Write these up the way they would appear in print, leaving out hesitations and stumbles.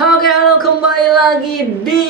Oke, halo, kembali lagi di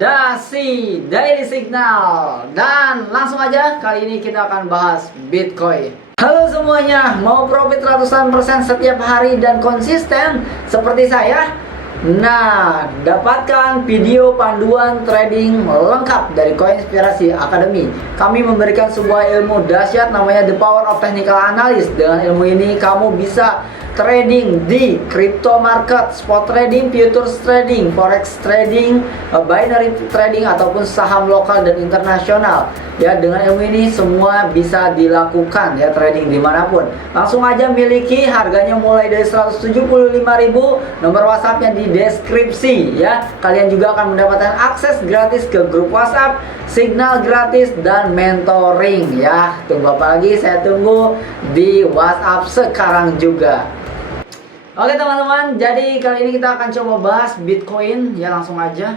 Dasi Daily Signal. Dan langsung aja, kali ini kita akan bahas Bitcoin. Halo semuanya, mau profit ratusan persen setiap hari dan konsisten seperti saya? Nah, dapatkan video panduan trading lengkap dari Coinspirasi Academy. Kami memberikan sebuah ilmu dahsyat namanya The Power of Technical Analysis. Dengan ilmu ini kamu bisa trading di crypto market, spot trading, futures trading, forex trading, binary trading ataupun saham lokal dan internasional. Ya, dengan ilmu ini semua bisa dilakukan ya, trading dimanapun. Langsung aja miliki, harganya mulai dari 175.000. Nomor WhatsAppnya di deskripsi ya. Kalian juga akan mendapatkan akses gratis ke grup WhatsApp, signal gratis dan mentoring ya. Tunggu apa lagi? Saya tunggu di WhatsApp sekarang juga. Oke teman-teman, jadi kali ini kita akan coba bahas Bitcoin ya, langsung aja.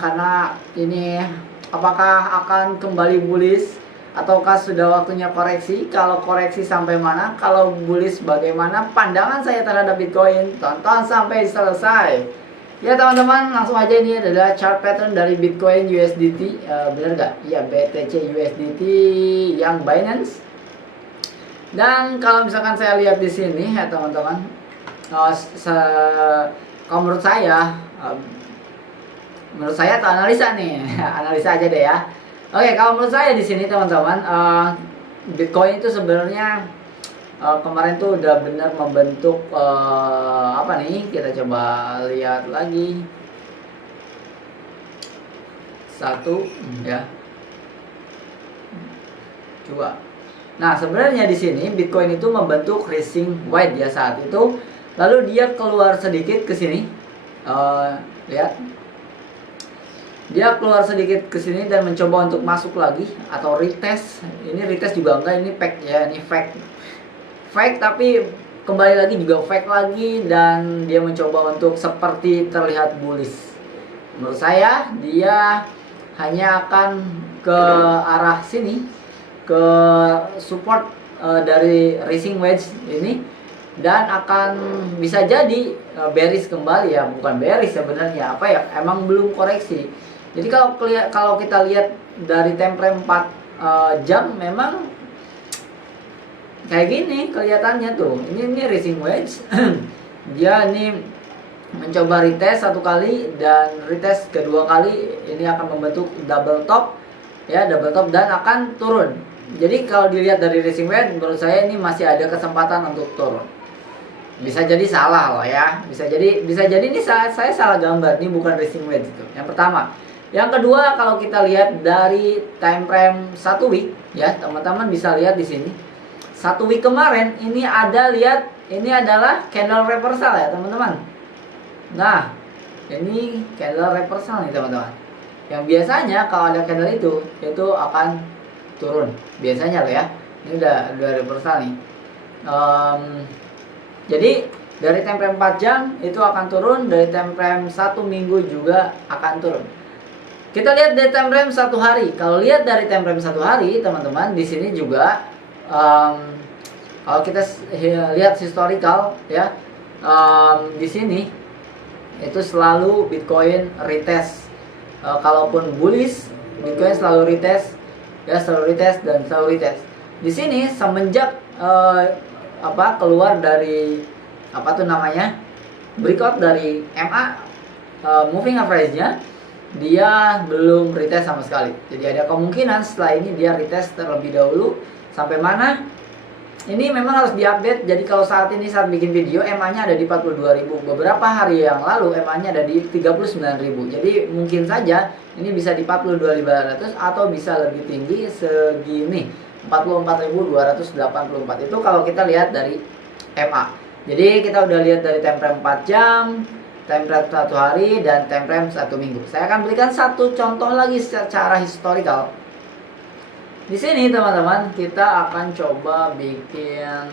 Karena ini apakah akan kembali bullish ataukah sudah waktunya koreksi? Kalau koreksi sampai mana? Kalau bullish bagaimana? Pandangan saya terhadap Bitcoin, tonton sampai selesai. Ya teman-teman, langsung aja. Ini adalah chart pattern dari Bitcoin USDT. Bener nggak? Iya, BTC USDT yang Binance. Dan kalau misalkan saya lihat di sini ya teman-teman, kalau menurut saya atau analisa nih, analisa aja deh ya. Oke, kalau menurut saya di sini teman-teman, Bitcoin itu sebenarnya kemarin tuh udah benar membentuk apa nih? Kita coba lihat lagi. Satu ya. Coba. Nah, sebenarnya di sini Bitcoin itu membentuk rising wide ya saat itu. Lalu dia keluar sedikit ke sini. Lihat. Dia keluar sedikit ke sini dan mencoba untuk masuk lagi atau retest. Ini retest juga enggak, ini fake ya, ini fake. Fake tapi kembali lagi juga fake lagi, dan dia mencoba untuk seperti terlihat bullish. Menurut saya dia hanya akan ke arah sini, ke support dari rising wedge ini, dan akan bisa jadi bearish kembali ya, bukan bearish sebenarnya, apa ya, emang belum koreksi. Jadi kalau kita lihat dari time frame 4 jam memang kayak gini kelihatannya tuh. Ini rising wedge. Dia ini mencoba retest satu kali dan retest kedua kali, ini akan membentuk double top ya, double top dan akan turun. Jadi kalau dilihat dari rising wedge, menurut saya ini masih ada kesempatan untuk turun. Bisa jadi salah loh ya, bisa jadi ini saya salah gambar, ini bukan rising wedge itu. Yang pertama. Yang kedua, kalau kita lihat dari time frame 1 week ya, teman-teman bisa lihat di sini. 1 week kemarin ini ada, lihat, ini adalah candle reversal ya, teman-teman. Nah, ini candle reversal nih, teman-teman. Yang biasanya kalau ada candle itu akan turun biasanya loh ya. Ini udah reversal nih. Jadi dari time frame 4 jam itu akan turun, dari time frame 1 minggu juga akan turun. Kita lihat dari time frame 1 hari. Kalau lihat dari time frame 1 hari, teman-teman, di sini juga kalau kita lihat historical ya, di sini itu selalu Bitcoin retest. Kalaupun bullish, Bitcoin selalu retest. Ya, selalu retest dan selalu retest. Di sini semenjak keluar dari apa tuh namanya, breakout dari MA moving average-nya, dia belum retest sama sekali. Jadi ada kemungkinan setelah ini dia retest terlebih dahulu. Sampai mana? Ini memang harus diupdate. Jadi kalau saat ini saat bikin video MA-nya ada di 42.000. Beberapa hari yang lalu MA-nya ada di 39.000. Jadi mungkin saja ini bisa di 42.500 atau bisa lebih tinggi segini, 44.284. Itu kalau kita lihat dari MA. Jadi kita udah lihat dari time frame 4 jam, time frame 1 hari, dan time frame 1 minggu. Saya akan berikan satu contoh lagi secara historical. Di sini teman-teman, kita akan coba bikin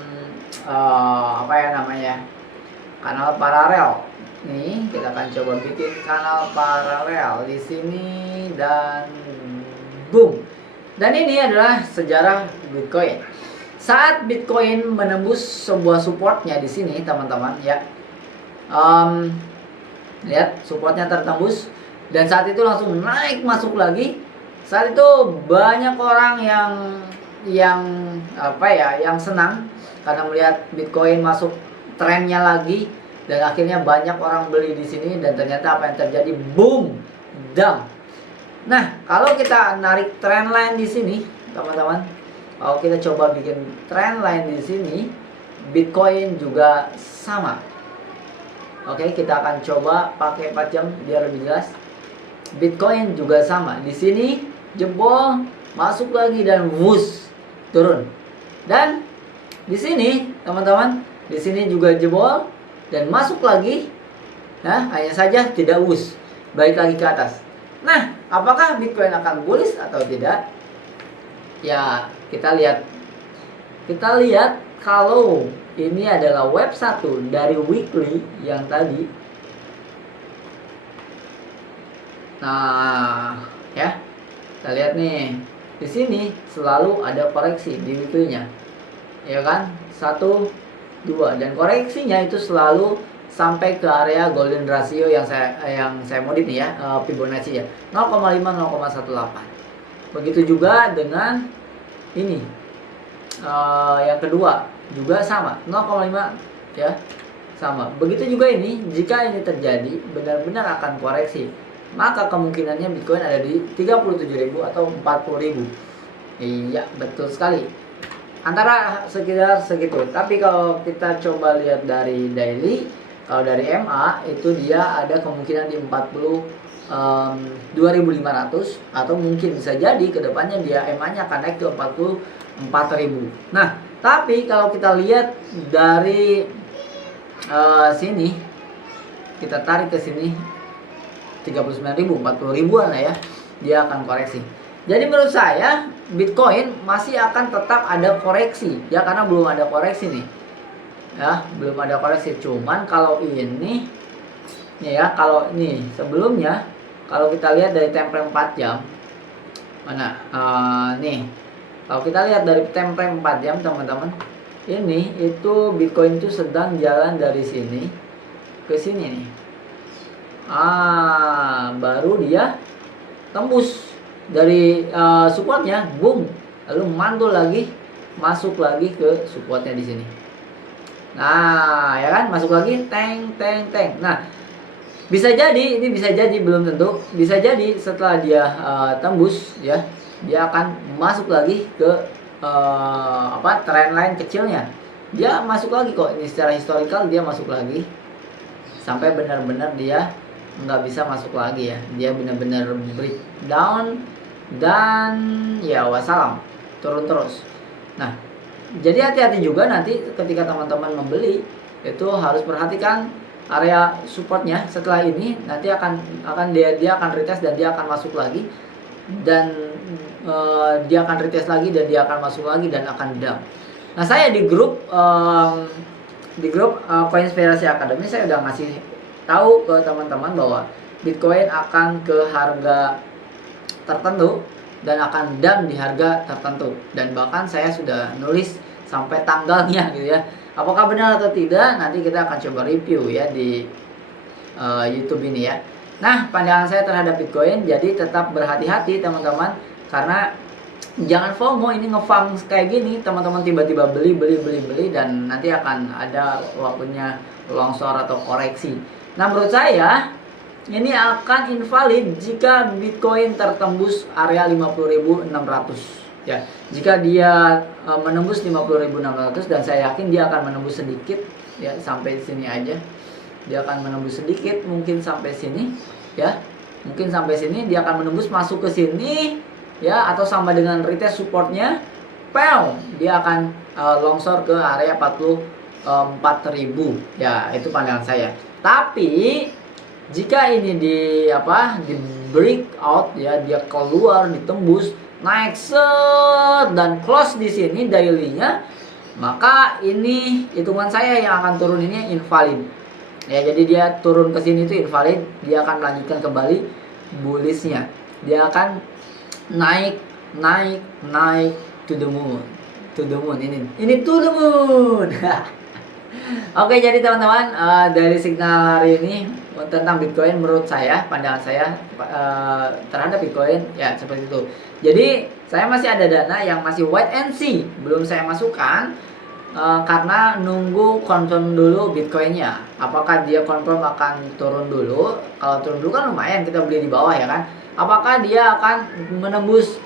kanal paralel. Nih, kita akan coba bikin kanal paralel di sini, dan boom. Dan ini adalah sejarah Bitcoin. Saat Bitcoin menembus sebuah supportnya di sini, teman-teman ya, Lihat supportnya tertembus dan saat itu langsung naik masuk lagi. Saat itu banyak orang yang apa ya, yang senang karena melihat Bitcoin masuk trennya lagi dan akhirnya banyak orang beli di sini dan ternyata apa yang terjadi, boom, dump. Nah, kalau kita narik trendline di sini, teman-teman, kalau kita coba bikin trendline di sini, Bitcoin juga sama. Oke, kita akan coba pakai 4 jam biar lebih jelas. Bitcoin juga sama. Di sini jebol, masuk lagi dan wush, turun. Dan di sini, teman-teman, di sini juga jebol dan masuk lagi. Nah, hanya saja tidak wush, balik lagi ke atas. Nah, apakah Bitcoin akan bullish atau tidak? Ya, kita lihat. Kita lihat kalau ini adalah web 1 dari weekly yang tadi. Nah, ya. Kita lihat nih. Di sini selalu ada koreksi di weekly-nya. Ya kan? 1 2 dan koreksinya itu selalu sampai ke area golden ratio yang saya modif nih ya, Fibonacci ya. 0,5 0,18. Begitu juga dengan ini. Yang kedua juga sama 0,5 ya, sama. Begitu juga ini, jika ini terjadi benar-benar akan koreksi, maka kemungkinannya Bitcoin ada di 37.000 atau 40.000. Iya, betul sekali. Antara sekitar segitu. Tapi kalau kita coba lihat dari daily, kalau dari MA itu dia ada kemungkinan di 2.500 atau mungkin bisa jadi kedepannya dia MA-nya akan naik ke 44.000. Nah, tapi kalau kita lihat dari sini, kita tarik ke sini 39.000, 40.000-an lah ya, dia akan koreksi. Jadi menurut saya Bitcoin masih akan tetap ada koreksi ya, karena belum ada koreksi nih. Ya, belum ada koreksi. Cuman kalau ini ya, kalau ini sebelumnya, kalau kita lihat dari template 4 jam mana, nih kalau kita lihat dari template 4 jam teman-teman, ini itu Bitcoin itu sedang jalan dari sini ke sini nih. Baru dia tembus dari supportnya, boom, lalu mantul lagi, masuk lagi ke supportnya di sini. Nah, ya kan, masuk lagi, teng. Nah, bisa jadi, ini bisa jadi, belum tentu, bisa jadi setelah dia tembus ya, dia akan masuk lagi ke trendline kecilnya. Dia masuk lagi kok, ini secara historical dia masuk lagi sampai benar-benar dia nggak bisa masuk lagi ya. Dia benar-benar breakdown dan ya wassalam, turun terus. Nah, jadi hati-hati juga nanti ketika teman-teman membeli, itu harus perhatikan area supportnya. Setelah ini nanti akan dia akan retest dan dia akan masuk lagi, dan dia akan retest lagi dan dia akan masuk lagi dan akan dump. Nah, saya di grup Coinspiracy Academy saya udah ngasih tahu ke teman-teman bahwa Bitcoin akan ke harga tertentu dan akan dump di harga tertentu, dan bahkan saya sudah nulis sampai tanggalnya gitu ya. Apakah benar atau tidak, nanti kita akan coba review ya di YouTube ini ya. Nah, pandangan saya terhadap Bitcoin, jadi tetap berhati-hati teman-teman, karena jangan FOMO, ini nge-farm kayak gini, teman-teman tiba-tiba beli dan nanti akan ada waktunya longsor atau koreksi. Nah, menurut saya ini akan invalid jika Bitcoin tertembus area 50.600 ya. Jika dia menembus 50.600, dan saya yakin dia akan menembus sedikit ya, sampai sini aja. Dia akan menembus sedikit, mungkin sampai sini ya. Mungkin sampai sini dia akan menembus masuk ke sini ya, atau sama dengan retest supportnya, dia akan longsor ke area 44.000 ya. Itu pandangan saya. Tapi jika ini di breakout ya, dia keluar, ditembus, naik set dan close di sini daily-nya, maka ini hitungan saya yang akan turun ini invalid. Ya, jadi dia turun ke sini itu invalid, dia akan melanjutkan kembali bullish-nya. Dia akan naik to the moon. Ini to the moon. Oke, jadi teman-teman, dari signal hari ini tentang Bitcoin, menurut saya, pandangan saya terhadap Bitcoin ya seperti itu. Jadi saya masih ada dana yang masih wait and see, belum saya masukkan karena nunggu confirm dulu Bitcoinnya. Apakah dia confirm akan turun dulu? Kalau turun dulu kan lumayan, kita beli di bawah ya kan. Apakah dia akan menembus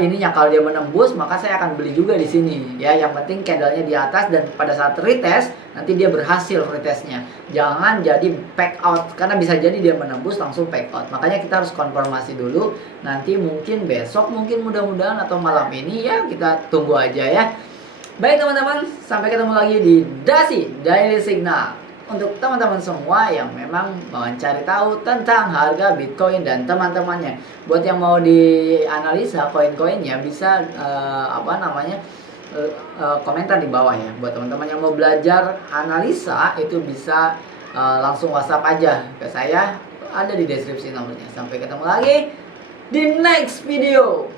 ininya? Kalau dia menembus, maka saya akan beli juga di sini ya. Yang penting candlenya di atas, dan pada saat retest nanti dia berhasil retestnya. Jangan jadi pack out, karena bisa jadi dia menembus langsung pack out. Makanya kita harus konfirmasi dulu. Nanti mungkin besok, mungkin mudah-mudahan, atau malam ini ya, kita tunggu aja ya. Baik teman-teman, sampai ketemu lagi di Dasi Daily Signal. Untuk teman-teman semua yang memang mencari tahu tentang harga Bitcoin dan teman-temannya, buat yang mau dianalisa koin-koinnya, bisa komentar di bawah ya. Buat teman-teman yang mau belajar analisa, itu bisa langsung WhatsApp aja ke saya, ada di deskripsi nomornya. Sampai ketemu lagi di next video.